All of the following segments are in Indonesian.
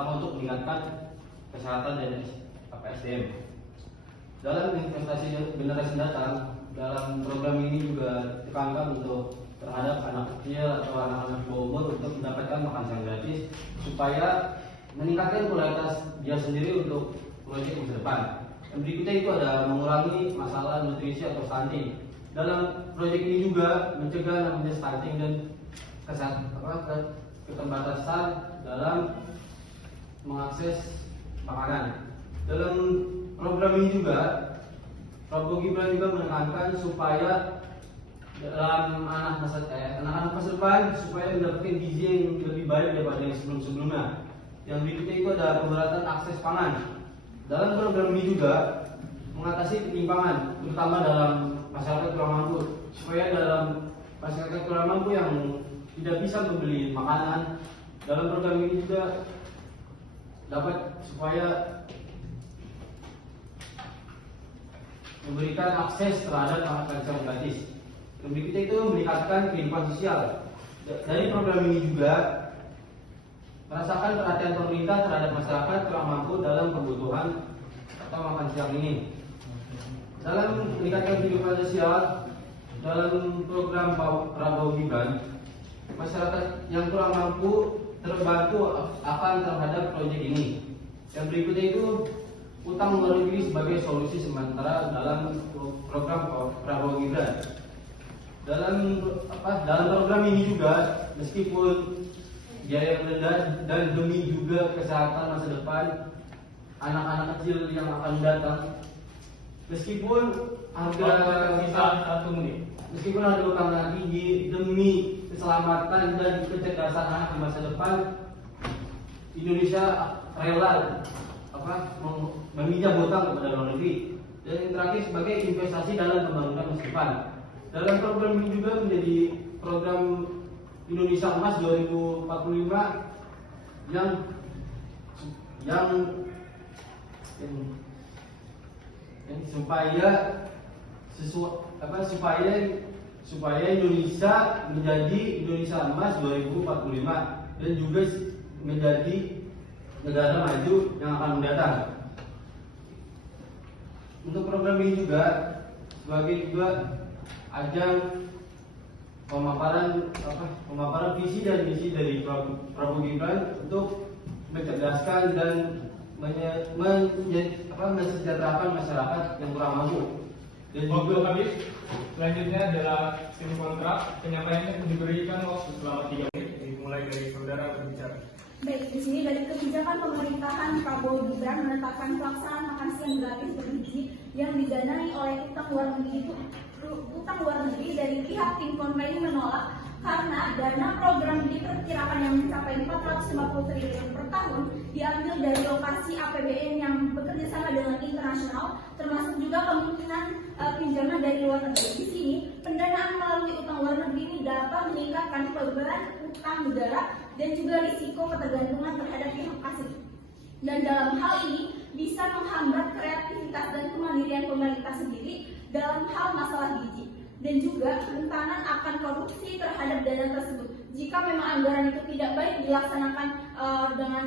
terutama untuk meningkatkan kesehatan dan SDM. Dalam investasi generasi datang, dalam program ini juga tekankan untuk terhadap anak kecil atau anak-anak bawah umur untuk mendapatkan makan siang gratis supaya meningkatkan kualitas dia sendiri untuk proyek masa depan. Yang berikutnya itu ada mengurangi masalah nutrisi atau stunting. Dalam proyek ini juga mencegah namanya stunting dan keterbatasan dalam mengakses makanan. Dalam program ini juga Prabowo Gibran juga menekankan supaya dalam anak-anak masa depan supaya mendapatkan gizi yang lebih baik daripada yang sebelum-sebelumnya. Yang berikutnya itu ada pemerataan akses pangan. Dalam program ini juga mengatasi ketimpangan, terutama dalam masyarakat kurang mampu, supaya dalam masyarakat kurang mampu yang tidak bisa membeli makanan, dalam program ini juga dapat supaya memberikan akses terhadap makan siang gratis. Yang berikutnya itu meningkatkan kehidupan sosial. Dari program ini juga merasakan perhatian pemerintah terhadap masyarakat kurang mampu dalam kebutuhan atau makan siang ini. Dalam meningkatkan kehidupan sosial, dalam program Prabowo Gibran, masyarakat yang kurang mampu terbantu akan terhadap proyek ini. Yang berikutnya itu utang luar negeri sebagai solusi sementara dalam program Prabowo Gibran. Dalam program ini juga meskipun biaya yang rendah dan demi juga kesehatan masa depan anak-anak kecil yang akan datang, meskipun harga utang tinggi demi keselamatan dan kecerdasan anak di masa depan, Indonesia rela meminjam utang kepada luar negeri. Dan yang terakhir sebagai investasi dalam pembangunan masa depan. Dalam program ini juga menjadi program Indonesia Emas 2045 yang supaya Indonesia menjadi Indonesia Emas 2045 dan juga menjadi negara maju yang akan mendatang. Untuk program ini juga sebagai ajang pemaparan visi dan misi dari Prabowo Gibran untuk mencerdaskan dan mensejahterakan masyarakat yang kurang mampu. Dan waktu habis. Selanjutnya adalah sim kontrak. Penyampaiannya diberikan waktu selama 3 menit. Dimulai dari saudara berbicara. Baik, di sini dari kebijakan pemerintahan Prabowo Gibran menetapkan pelaksanaan makan siang gratis bergizi yang didanai oleh utang luar negeri dari pihak Tim Kontra ini menolak karena dana program ini diperkirakan yang mencapai 450 triliun per tahun diambil dari lokasi APBN yang bekerja sama dengan internasional, termasuk juga kemungkinan pinjaman dari luar negeri. Di sini pendanaan melalui utang luar negeri ini dapat meningkatkan beban utang negara dan juga risiko ketergantungan terhadap pihak asing. Dan dalam hal ini bisa menghambat kreativitas dan kemandirian pemerintah sendiri dalam hal masalah gizi dan juga rentangan akan korupsi terhadap dana tersebut. Jika memang anggaran itu tidak baik dilaksanakan dengan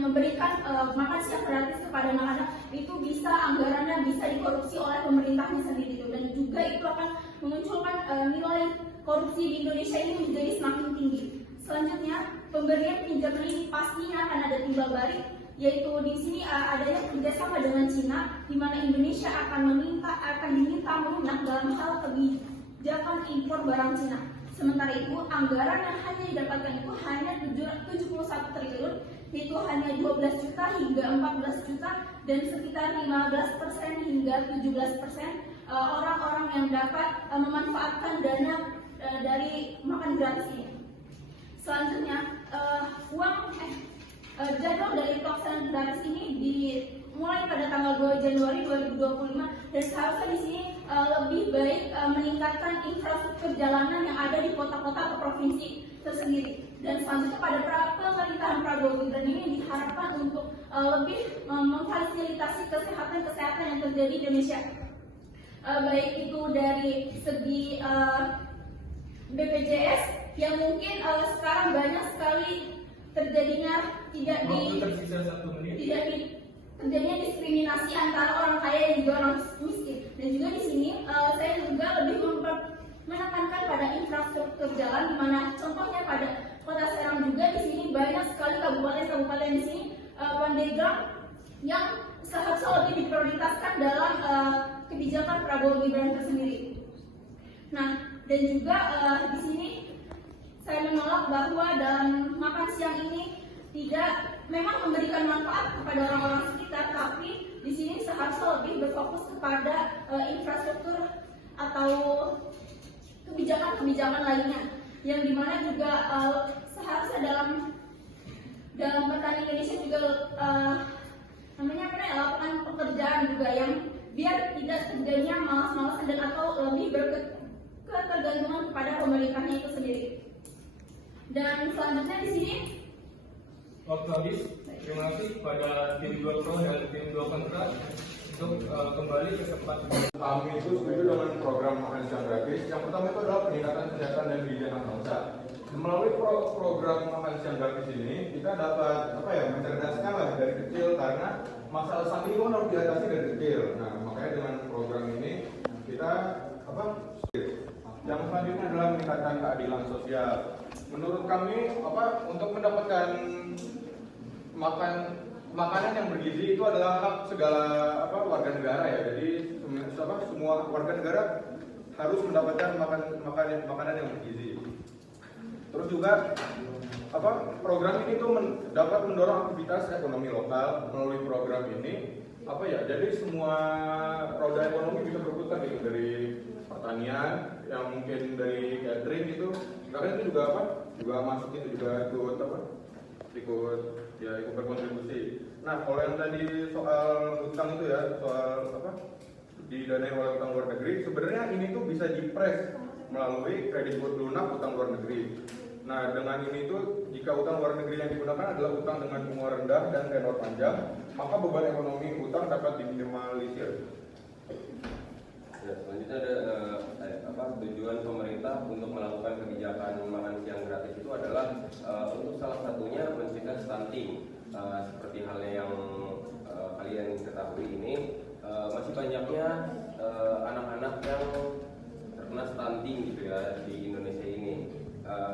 memberikan makan siang gratis kepada anak-anak, itu bisa anggarannya bisa dikorupsi oleh pemerintahnya sendiri dan juga itu akan memunculkan nilai korupsi di Indonesia ini menjadi semakin tinggi. Selanjutnya, pemberian pinjaman ini pastinya akan ada timbal balik, yaitu di sini adanya kerjasama dengan Cina, di mana Indonesia akan diminta melunak dalam hal kebijakan impor barang Cina. Sementara itu, anggaran yang hanya didapatkan itu hanya 71 triliun, yaitu hanya 12 juta hingga 14 juta dan sekitar 15% hingga 17% orang-orang yang dapat memanfaatkan dana dari makan gratis ini. Selanjutnya, jadwal dari pelaksanaan gratis ini dimulai pada tanggal 2 Januari 2025 dan seharusnya di sini lebih baik meningkatkan infrastruktur jalanan yang ada di kota-kota atau provinsi tersendiri. Dan selanjutnya pada pemerintahan Prabowo Gibran ini diharapkan untuk lebih memfasilitasi kesehatan yang terjadi di Indonesia, baik itu dari segi BPJS yang mungkin sekarang banyak sekali terjadinya tidak Waktu tersisa 1 menit. terjadinya diskriminasi antara orang kaya dan juga orang miskin. Dan juga di sini saya juga lebih menekankan pada infrastruktur jalan, di mana contohnya pada Kota Serang juga di sini banyak sekali kabupaten di sini Pandeglang yang seharusnya lebih diprioritaskan dalam kebijakan Prabowo Gibran tersendiri. Nah, dan juga di sini saya menolak bahwa dalam makan siang ini tidak memang memberikan manfaat kepada orang-orang sekitar, tapi di sini seharusnya lebih berfokus kepada infrastruktur atau kebijakan-kebijakan lainnya, yang dimana juga seharusnya dalam petani Indonesia juga lapangan pekerjaan juga yang biar tidak terjadinya malas-malasan dan atau lebih ketergantungan kepada pemerintahnya itu sendiri. Dan selanjutnya di sini Waktu habis. Terima kasih pada tim 2 pro dan tim 2 kontra untuk kembali ke tempat. Kami itu setuju dengan program makan siang gratis. Yang pertama itu adalah peningkatan kesehatan dan gizi anak bangsa. Melalui program makan siang gratis ini, kita dapat mencerdaskan lah dari kecil, karena masalah stunting itu harus diatasi dari kecil. Nah, makanya dengan program ini kita yang selanjutnya adalah meningkatkan keadilan sosial. Menurut kami untuk mendapatkan makanan yang bergizi itu adalah hak segala warga negara ya. Jadi semua warga negara harus mendapatkan makanan yang bergizi. Terus juga program ini tuh dapat mendorong aktivitas ekonomi lokal. Melalui program ini jadi semua roda ekonomi bisa berputar gitu, dari pertanian yang mungkin dari catering gitu, karena itu juga masuk itu juga ikut berkontribusi. Nah, kalau yang tadi soal utang itu ya, soal didanai oleh utang luar negeri, sebenarnya ini tuh bisa dipres melalui kredit lunak utang luar negeri. Nah, dengan ini tuh jika utang luar negeri yang digunakan adalah utang dengan bunga rendah dan tenor panjang, maka beban ekonomi utang dapat diminimalisir. Ya, selanjutnya ada tujuan pemerintah untuk melakukan kebijakan makan siang gratis itu adalah untuk salah satunya mencegah stunting. Seperti halnya yang kalian ketahui ini, masih banyaknya anak-anak yang terkena stunting gitu ya di Indonesia ini.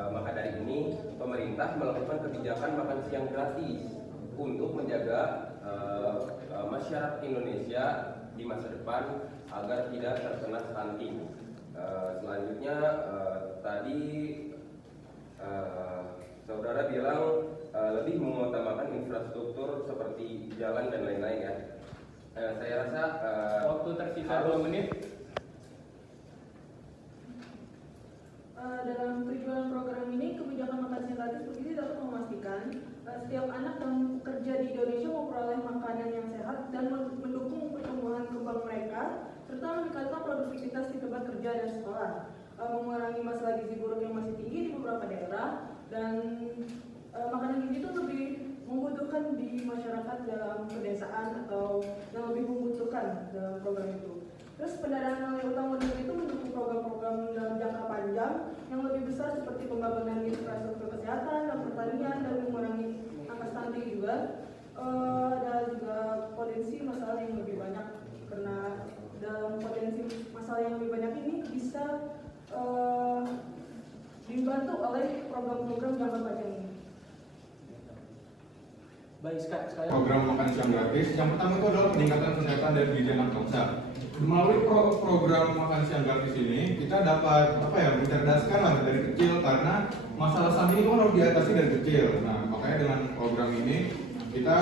Maka dari ini pemerintah melakukan kebijakan makan siang gratis untuk menjaga masyarakat Indonesia di masa depan agar tidak terkena stunting. Selanjutnya tadi saudara bilang lebih mengutamakan infrastruktur seperti jalan dan lain-lain ya. Saya rasa Waktu tersisa 2 menit. Dalam tujuan program ini, kebijakan makan siang gratis bergizi dapat memastikan setiap anak yang bekerja di Indonesia memperoleh makanan yang sehat dan mendukung pertumbuhan kembang mereka, serta meningkatkan produktivitas di tempat kerja dan sekolah, mengurangi masalah gizi buruk yang masih tinggi di beberapa daerah, dan makanan gizi itu lebih membutuhkan di masyarakat dalam pedesaan atau yang lebih membutuhkan dalam program itu. Terus pendanaan oleh utang luar negeri itu mendukung program-program dalam jangka panjang yang lebih besar seperti pembangunan infrastruktur kesehatan dan pertanian dan mengurangi angka stunting juga. Ada juga potensi masalah yang lebih banyak, karena dalam potensi masalah yang lebih banyak ini bisa dibantu oleh program-program jangka panjang ini. Baik sekali. Program makan siang gratis, yang pertama itu adalah peningkatan kesehatan dan gizi anak bangsa. Melalui program makan siang gratis ini, kita dapat mencerdaskan lah dari kecil, karena masalah stunting itu harus diatasi dari kecil. Nah, makanya dengan program ini kita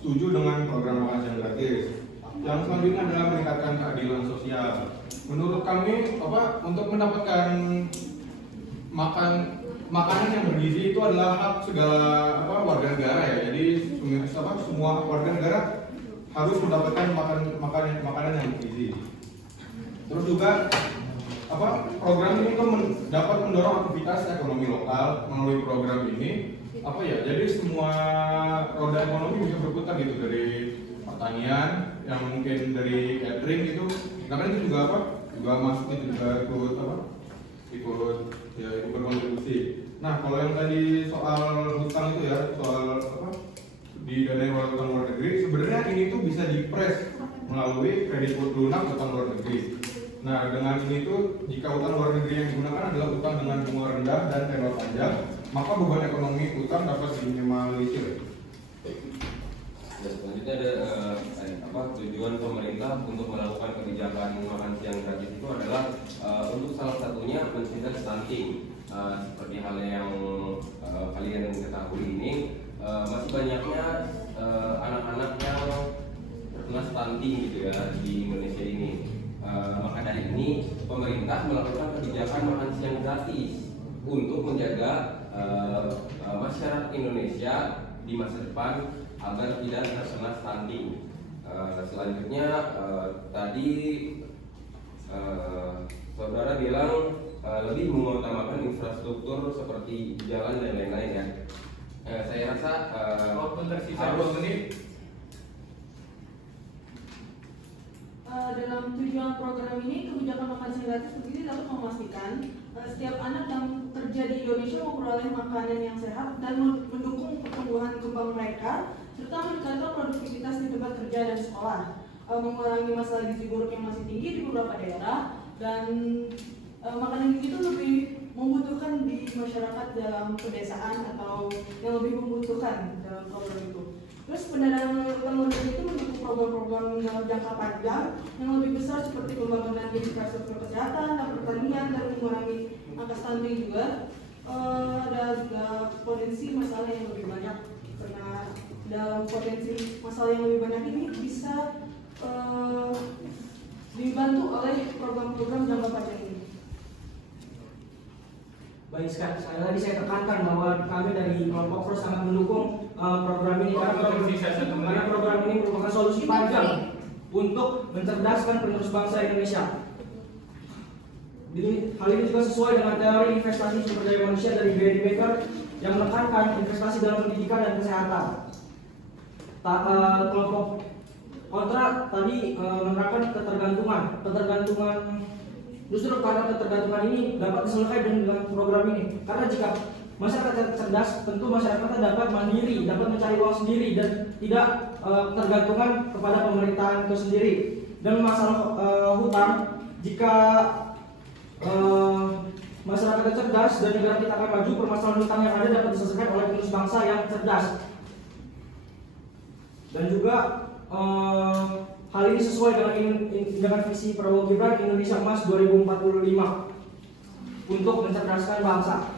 setuju dengan program makan siang gratis. Yang selanjutnya adalah meningkatkan keadilan sosial. Menurut kami untuk mendapatkan makanan yang bergizi itu adalah hak segala warga negara ya. Jadi semua warga negara harus mendapatkan makanan yang bergizi. Terus juga program ini tuh dapat mendorong aktivitas ekonomi lokal. Melalui program ini jadi semua roda ekonomi bisa berputar gitu, dari pertanian yang mungkin dari catering gitu, karena itu juga masuk itu juga ikut berkontribusi. Nah, kalau yang tadi soal hutang itu ya, soal surplus melalui kredit lunak utang luar negeri. Nah, dengan ini tuh jika utang luar negeri yang digunakan adalah utang dengan bunga rendah dan tenor panjang, maka beban ekonomi utang dapat diminimalisir. Ya, selanjutnya ada tujuan pemerintah untuk melakukan kebijakan makan siang gratis itu adalah untuk salah satunya mencegah stunting. Seperti hal yang kalian ketahui ini, masih banyaknya anak-anak yang terkena stunting gitu ya di Indonesia ini. Maka dari ini pemerintah melakukan kebijakan makan siang gratis untuk menjaga masyarakat Indonesia di masa depan agar tidak terkena stunting. Selanjutnya tadi saudara bilang lebih mengutamakan infrastruktur seperti jalan dan lain-lain ya. Saya rasa Waktu tersisa 2 menit. Dalam tujuan program ini, kebijakan makan siang gratis bergizi dapat memastikan setiap anak yang kerja di Indonesia memperoleh makanan yang sehat dan mendukung pertumbuhan kembang mereka, serta meningkatkan produktivitas di tempat kerja dan sekolah, mengurangi masalah gizi buruk yang masih tinggi di beberapa daerah, dan makanan gizi itu lebih membutuhkan di masyarakat dalam pedesaan atau yang lebih membutuhkan dalam program itu. Terus pendanaan utang luar negeri itu mendukung program-program jangka panjang yang lebih besar seperti pembangunan infrastruktur kesehatan dan pertanian dan mengurangi angka stunting juga. Ada juga potensi masalah yang lebih banyak, karena dalam potensi masalah yang lebih banyak ini bisa dibantu oleh program-program jangka panjang ini. Baik, sekali lagi saya tekankan bahwa kami dari kelompok Pro sangat mendukung program ini karena program ini merupakan solusi panjang untuk mencerdaskan penerus bangsa Indonesia. Hal ini juga sesuai dengan teori investasi sumber daya manusia dari Gary Becker yang menekankan investasi dalam pendidikan dan kesehatan. Kelompok kontra tadi menerapkan ketergantungan. Justru karena ketergantungan ini dapat diselesaikan dengan program ini. Karena jika masyarakat cerdas, tentu masyarakat dapat mandiri, dapat mencari uang sendiri dan tidak ketergantungan kepada pemerintahan itu sendiri. Dan masalah hutang, jika masyarakat cerdas dan negara kita akan maju, permasalahan hutang yang ada dapat diselesaikan oleh penerus bangsa yang cerdas. Dan juga hal ini sesuai dengan visi Prabowo Gibran Indonesia Emas 2045 untuk mencerdaskan bangsa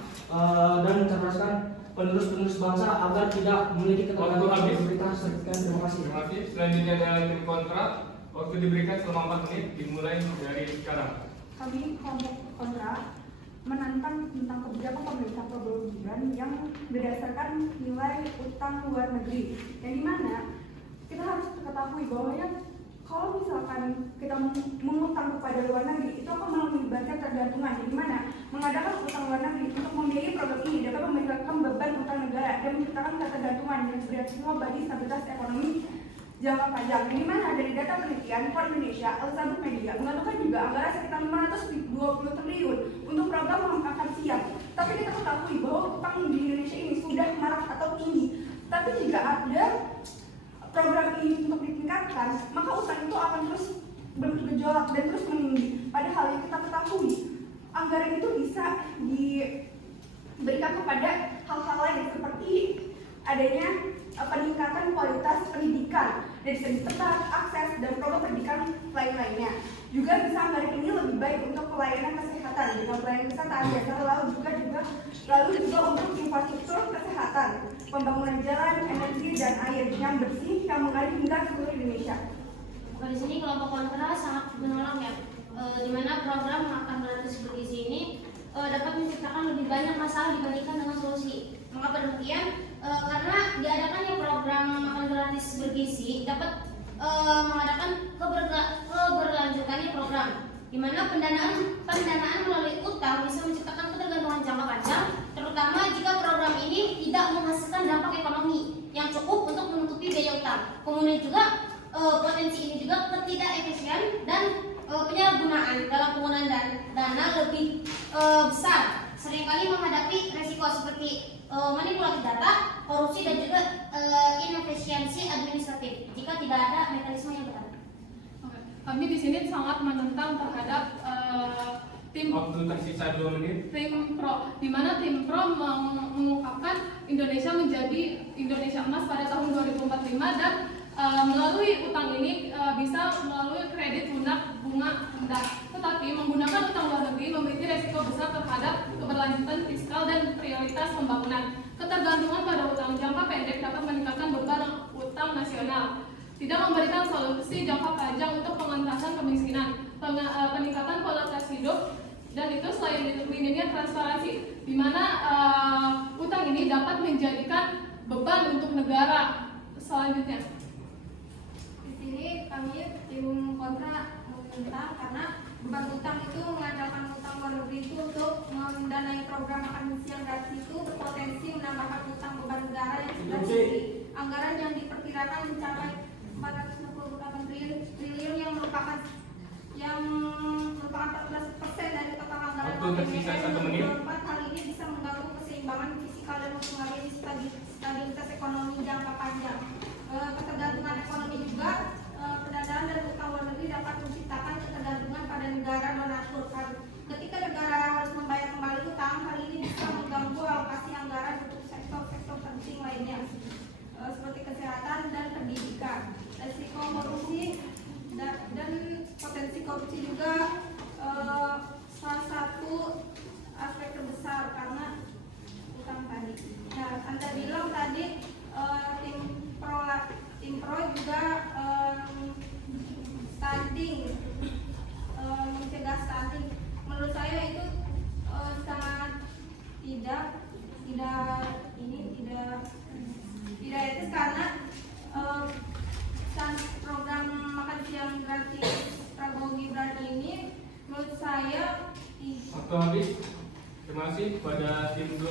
dan mencerdaskan penerus bangsa agar tidak memiliki ketergantungan pemerintah. Terima kasih. Terima kasih. Selanjutnya ada tim kontrak. Waktu diberikan selama 4 menit dimulai dari sekarang. Kami kelompok kontra menantang tentang kebijakan pemerintah Prabowo Gibran yang berdasarkan nilai utang luar negeri, yang dimana kita harus ketahui bahwa kalau misalkan kita mengutang kepada luar negeri itu akan melibatkan ketergantungan, di mana mengadakan utang luar negeri untuk membiayai program ini dapat memberatkan beban utang negara dan menciptakan ketergantungan yang beresiko bagi stabilitas ekonomi jangka panjang. Di mana dari data penelitian Port Indonesia, Elizabeth Media mengatakan juga anggaran sekitar 520 triliun untuk program makan siang. Tapi kita ketahui bahwa utang di Indonesia ini sudah marak atau tinggi. Tapi jika ada program ini untuk ditingkatkan, maka utang itu akan terus bergejolak dan terus meninggi. Padahal yang kita ketahui, anggaran itu bisa diberikan kepada hal-hal lain seperti adanya peningkatan kualitas pendidikan dari segi tempat, akses, dan program pendidikan lain-lainnya. Juga bisa anggaran ini lebih baik untuk pelayanan kesehatan, dengan pelayanan kesehatan dasar, lalu juga untuk infrastruktur kesehatan, pembangunan jalan, energi, dan air yang bersih yang mengalir hingga seluruh Indonesia. Di sini kelompok kontra sangat menolak ya, di mana program makan gratis bergizi ini dapat menciptakan lebih banyak masalah dibandingkan dengan solusi. Mengapa demikian? Karena diadakannya program makan gratis bergizi dapat mengadakan keberlanjutannya program, di mana pendanaan melalui utang bisa menciptakan ketergantungan jangka panjang, terutama jika program ini tidak menghasilkan dampak ekonomi yang cukup untuk menutupi biaya utang. Kemudian juga potensi ini juga ketidakefisien dan penyalahgunaan dalam penggunaan dana lebih besar, seringkali menghadapi resiko seperti manipulasi data, korupsi, dan juga inefisiensi administrasi administratif jika tidak ada mekanisme yang ketat. Oke. Kami di sini sangat menentang terhadap tim Waktu tersisa 2 menit. tim pro, di mana tim pro mengungkapkan Indonesia menjadi Indonesia emas pada tahun 2045 dan melalui utang ini bisa melalui kredit lunak bunga rendah. Tetapi menggunakan utang luar negeri memiliki resiko besar terhadap keberlanjutan fiskal dan prioritas pembangunan. Ketergantungan pada utang jangka pendek dapat meningkatkan beban utang nasional, tidak memberikan solusi jangka panjang untuk pengentasan kemiskinan, peningkatan kualitas hidup, dan itu selain itu minimnya transparansi, di mana utang ini dapat menjadikan beban untuk negara selanjutnya. Di sini kami tim kontra menentang karena beban utang itu mengandalkan utang luar negeri itu untuk mendanai program makan siang gratis itu berpotensi menambahkan utang beban negara yang sudah tinggi. Anggaran yang diperkirakan mencapai 468 triliun yang merupakan 14% dari total anggaran Waktu tersisa 1 menit. 2024. Hal ini bisa mengganggu keseimbangan fiskal dan mempengaruhi stabilitas ekonomi jangka panjang. Ketergantungan ekonomi juga, pendanaan dan utang luar negeri dapat menciptakan ketergantungan pada negara donatur. Ketika negara harus membayar kembali utang, hal ini bisa mengganggu alokasi anggaran untuk sektor-sektor penting lainnya, seperti kesehatan dan pendidikan. Risiko korupsi dan potensi korupsi juga salah satu aspek terbesar karena utang tadi. Nah, Anda bilang tadi tim pro juga stunting, mencegah stunting. Menurut saya itu sangat tidak etis karena program makan siang gratis Prabowo Gibran ini menurut saya Waktu habis. Terima kasih kepada tim 2.